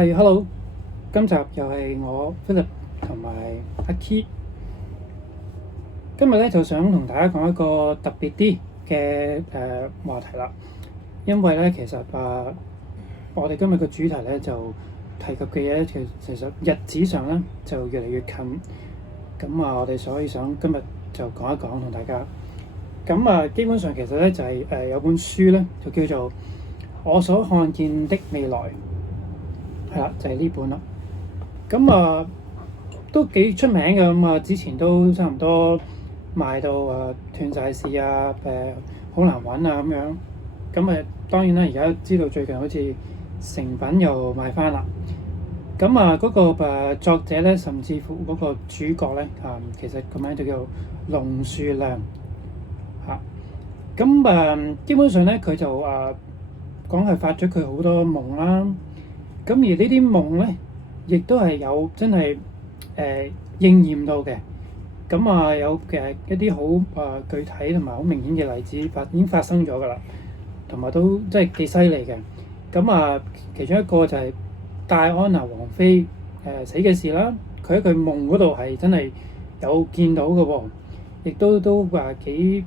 Hello，今集又係我 Philip 同埋阿 Key。今日咧就想同大家講一個特別啲嘅話題啦。因為咧其實我哋今日嘅主題咧就提及嘅嘢，其實日子上咧就越嚟越近。咁我哋所以想今日就講一講同大家。咁基本上其實咧就係有本書咧就叫做《我所看見的未來》。係啦，就係呢本啦。咁都幾出名嘅，咁之前都差唔多賣到斷晒市啊，好難揾啊咁樣。咁當然啦，而家知道最近好似成品又賣翻啦。嗰個作者咧，甚至乎嗰個主角咧其實個名就叫龍樹亮嚇。基本上咧，佢就講係發咗佢好多夢啦。咁而呢啲夢咧，亦都係有真係應驗到嘅。有一啲好具體同埋好明顯嘅例子已經發生咗㗎啦，同埋都真係幾犀利嘅。其中一個就係戴安娜王妃死嘅事啦。佢喺佢夢嗰度係真係有見到嘅喎，亦都話幾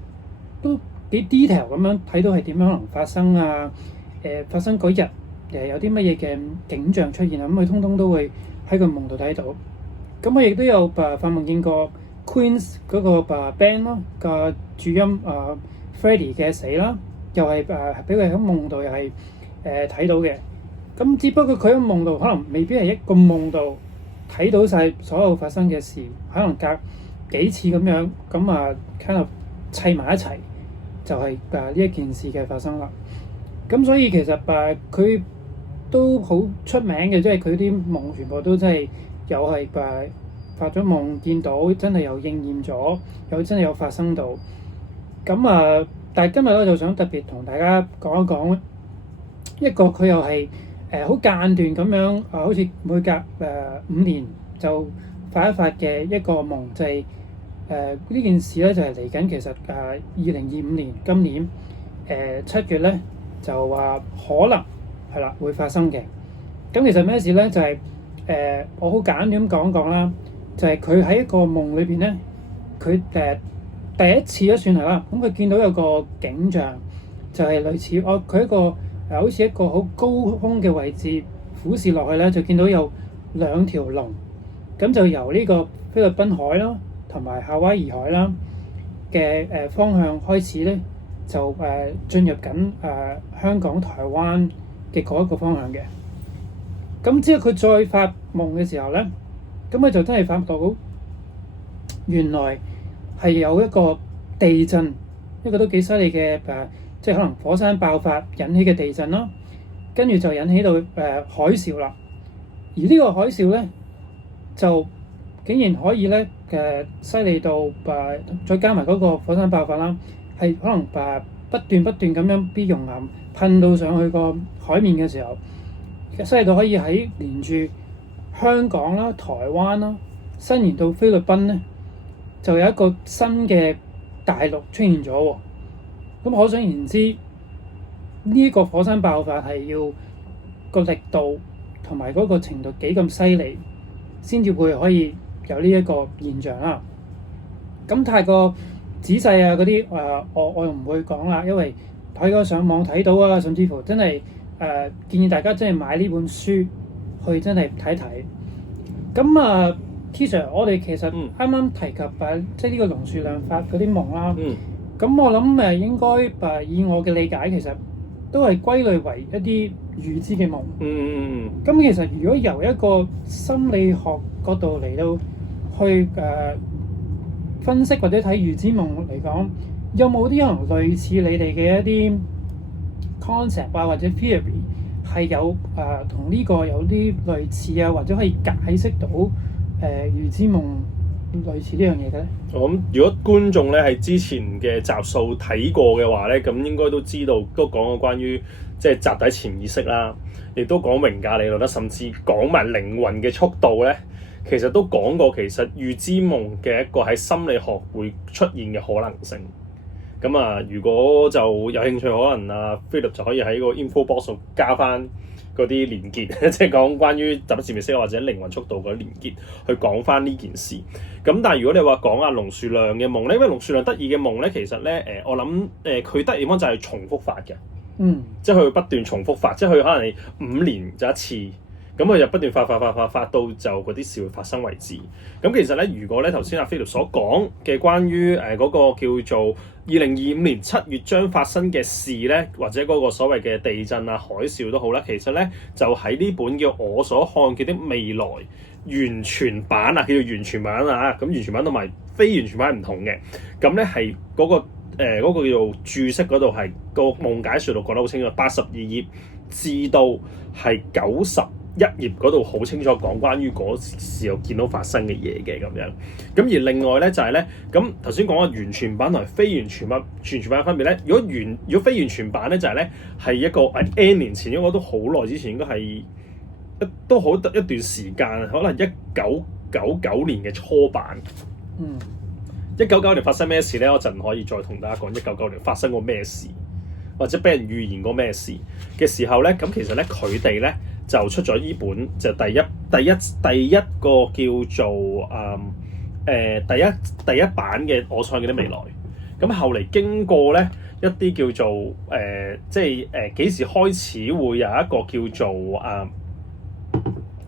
detail 咁樣睇到係點樣可能發生啊。發生嗰日有啲乜嘢嘅景象出現啊，咁佢通通都會喺個夢度睇到。咁我亦都有發夢見過 Queen 嗰個band 咯嘅主音Freddie 嘅死啦，又係俾佢喺夢度又係睇到嘅。咁只不過佢喺夢度可能未必係一個夢度睇到晒所有發生嘅事，可能隔幾次咁樣kind of砌埋一齊，就係呢一件事嘅發生啦。咁所以其實佢都好出名嘅，即係佢啲夢全部都真係有係發咗夢見到，真係有應驗咗，真係有發生到。但係今日咧就想特別同大家講一講一個佢又係好間斷咁樣好似每隔5年就發一發嘅一個夢，就係呢件事咧就係嚟緊。其實2025年今年7月咧就話可能係啦，會發生嘅。咁其實咩事咧？就係我好簡短咁講啦。就係佢喺一個夢裏邊咧，佢第一次都算係啦。咁佢見到有個景象，就係類似佢一個好似一個好高空嘅位置俯視落去咧，就見到有2條龍，咁就由呢個菲律賓海啦，同埋夏威夷海啦嘅方向開始咧，就進入緊香港、台灣嘅嗰一個方向嘅。咁之後佢再發夢嘅時候咧，咁佢就真係發到原來係有一個地震，一個都幾犀利嘅即係可能火山爆發引起嘅地震啦，跟住就引起到海嘯啦。而呢個海嘯咧，就竟然可以咧犀利到再加埋嗰個火山爆發啦，係可能不斷咁樣啲熔岩噴到上去個海面嘅時候，犀利到可以喺連住香港啦、台灣啦，伸延到菲律賓咧，就有一個新嘅大陸出現咗喎。咁可想而知，呢個火山爆發係要個力度同埋嗰個程度幾咁犀利，先至會可以有呢一個現象啦。咁太過仔細嗰啲我又唔會講啦，因為可以上網睇到啊，甚至乎真係建議大家真係買呢本書去真係睇睇。T Sir， 我哋其實啱啱提及即係呢個龍樹亮發嗰啲夢啦。咁我諗應該以我嘅理解，其實都係歸類為一啲預知嘅夢。咁其實如果由一個心理學角度嚟到去分析或者睇預知夢嚟講，有冇啲可能類似你哋嘅一啲 concept 或者 theory 係有同呢個有啲類似啊，或者可以解釋到預知夢類似呢樣嘢嘅咧？我諗如果觀眾咧係之前嘅集數睇過嘅話咧，咁應該都知道都講過關於即係集體潛意識啦，亦都講榮格理論啦，甚至講埋靈魂嘅速度咧，其實都講過其實預知夢嘅一個喺心理學會出現嘅可能性。如果就有興趣，可能Philip 就可以喺個 info box 度加翻嗰啲連結，即係講關於集體潛意識或者靈魂速度嗰啲連結，去講翻呢件事。咁但係如果你話講阿龍樹亮嘅夢咧，因為龍樹亮得意嘅夢咧，其實咧我諗佢得意地方就係重複法嘅，即係佢會不斷重複法，即係佢可能你5年就一次，咁佢就不斷發到就嗰啲事會發生為止。咁其實咧，如果咧頭先阿菲力所講嘅關於嗰個叫做2025年7月將發生嘅事咧，或者嗰個所謂嘅地震啊、海嘯都好啦，其實咧就喺呢本叫我所看見的未來完全版啊，叫做完全版啊，咁完全版同埋非完全版係唔同嘅。咁咧係嗰個叫做注釋嗰度係個夢解說度講得好清楚，82頁至到係91頁嗰度好清楚講關於嗰時候見到發生嘅嘢嘅咁樣。咁而另外咧就係咧，咁頭先講嘅完全版同埋非完全版嘅分別咧，如果非完全版咧就係咧係一個N 年前，因為都好耐之前，應該係都好一段時間，可能1999年嘅初版。1999年發生咩事咧？我陣可以再同大家講1999年發生過咩事，或者俾人預言過咩事嘅時候咧，咁其實咧佢哋咧就出咗依本就第一個叫做第一版嘅我所看見的未來。咁後嚟經過咧一啲叫做即係幾時開始會有一個叫做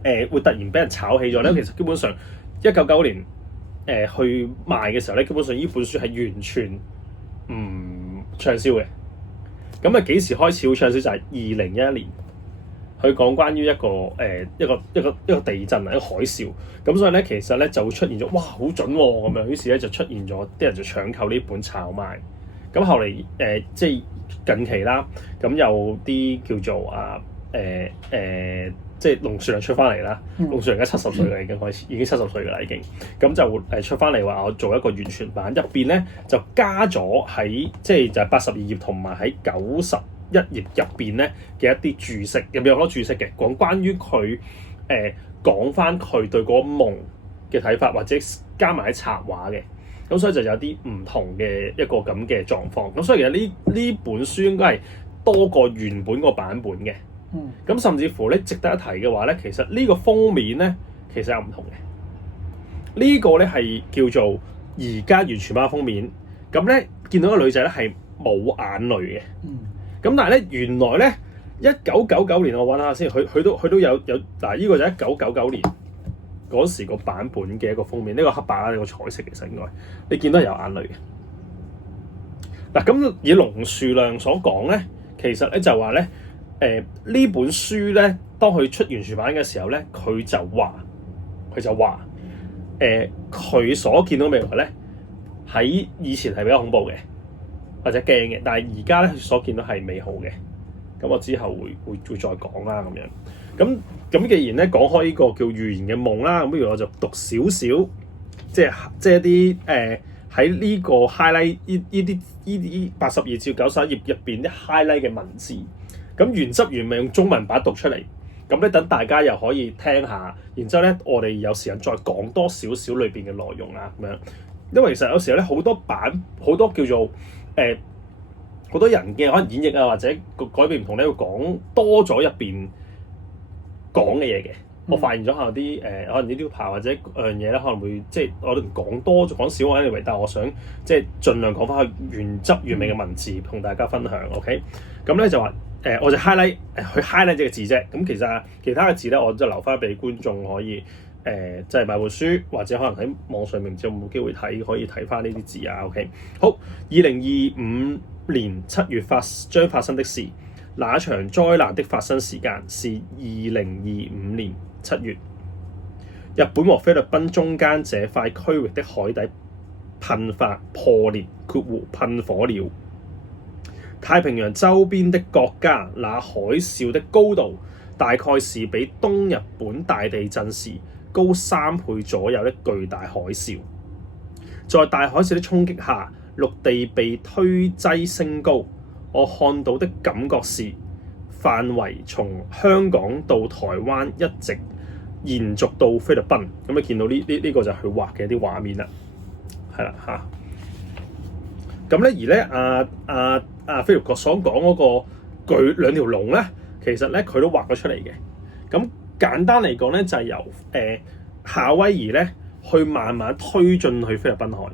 會突然俾人炒起咗咧？其實基本上1999年去賣嘅時候咧，基本上呢本書係完全唔暢銷嘅。咁啊幾時開始會暢銷？就係2011年，佢講關於一個地震啊，一個海嘯。咁所以咧，其實咧就會出現咗，哇，好準喎咁樣。於是咧就出現咗，啲人就搶購呢本炒賣。咁後嚟即係近期啦，咁有啲叫做即係龍樹亮出翻嚟啦。龍樹亮而家70歲啦，已經70歲噶啦，已經。咁就出翻嚟話我做一個完全版，入邊咧就加咗喺即係就係82頁同埋喺91頁入邊咧嘅一啲注釋，入邊有好多注釋嘅，講關於佢講翻佢對嗰個夢嘅睇法，或者加埋喺插畫嘅。咁所以就有啲唔同嘅一個咁嘅狀況。咁所以其實呢本書應該係多過原本個版本嘅。咁甚至乎咧，值得一提嘅話咧，其實呢個封面咧，其實有唔同嘅。呢個咧係叫做而家完全版封面。咁咧見到個女仔咧係冇眼淚嘅。咁但係咧原來咧1999年我揾下先，佢都有嗱，呢個就1999年嗰時個版本嘅一個封面，呢個黑白啦，呢個彩色其實應該你見到有眼淚嘅。嗱，咁以龍樹亮所講咧，其實咧就話咧。呢本書咧，當佢出完全版嘅時候咧，佢就話佢所見到未來咧，喺以前係比較恐怖嘅，或者驚嘅，但係而家咧所見到係美好嘅。咁我之後會再講啦，咁樣。咁既然咧講開呢個叫預言嘅夢啦，咁不如我就讀少少，即係一啲喺呢個 highlight 呢啲82至91頁入邊啲 highlight 嘅文字。咁原汁原味用中文版讀出嚟，咁咧等大家又可以聽下，然之後咧我哋有時間再講多少少裏邊嘅內容啊咁樣。因為其實有時候咧好多叫做好多人嘅可能演繹啊或者改變唔同咧，會講多咗入邊講嘅嘢嘅。我發現咗可能啲可能呢啲牌或者樣嘢咧可能會即係我哋講多講少我 anyway， 但係我想即係盡量講翻去原汁原味嘅文字同大家分享。OK， 咁咧就話。我就 highlight 去 highlight 呢個字啫，咁其實其他嘅字咧，我就留翻俾觀眾可以即係買本書或者可能喺網上面有冇機會睇，可以睇翻呢啲字啊。OK， 好，2025年7月將發生的事，那一場災難的發生時間是2025年7月，日本和菲律賓中間這塊區域的海底噴發破裂噴火了。太平洋周邊的國家，那海嘯的高度大概是比東日本大地震時高3倍左右的巨大海嘯。在大海嘯的衝擊下，陸地被推擠升高。我看到的感覺是範圍從香港到台灣一直延續到菲律賓。咁你見到呢個就係佢畫嘅一啲畫面啦，係啦嚇。咁咧而咧菲力克所講嗰個兩條龍咧，其實咧佢都畫咗出嚟嘅。咁簡單嚟講咧，就係由夏威夷咧去慢慢推進去菲律賓海。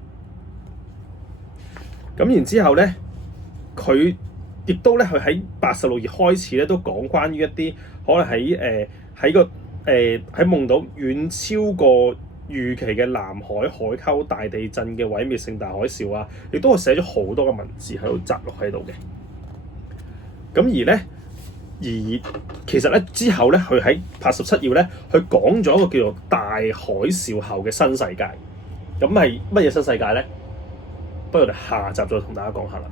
咁然之後咧，佢亦都咧，佢喺86頁開始咧，都講關於一啲可能喺夢島遠超過預期嘅南海海溝大地震嘅毀滅性大海嘯啊，亦都係寫咗好多嘅文字喺度摘錄喺度嘅。咁而其實咧之後咧，佢喺87頁咧，佢講咗一個叫做大海嘯後嘅新世界。咁係乜嘢新世界咧？不如我哋下集再同大家講下啦。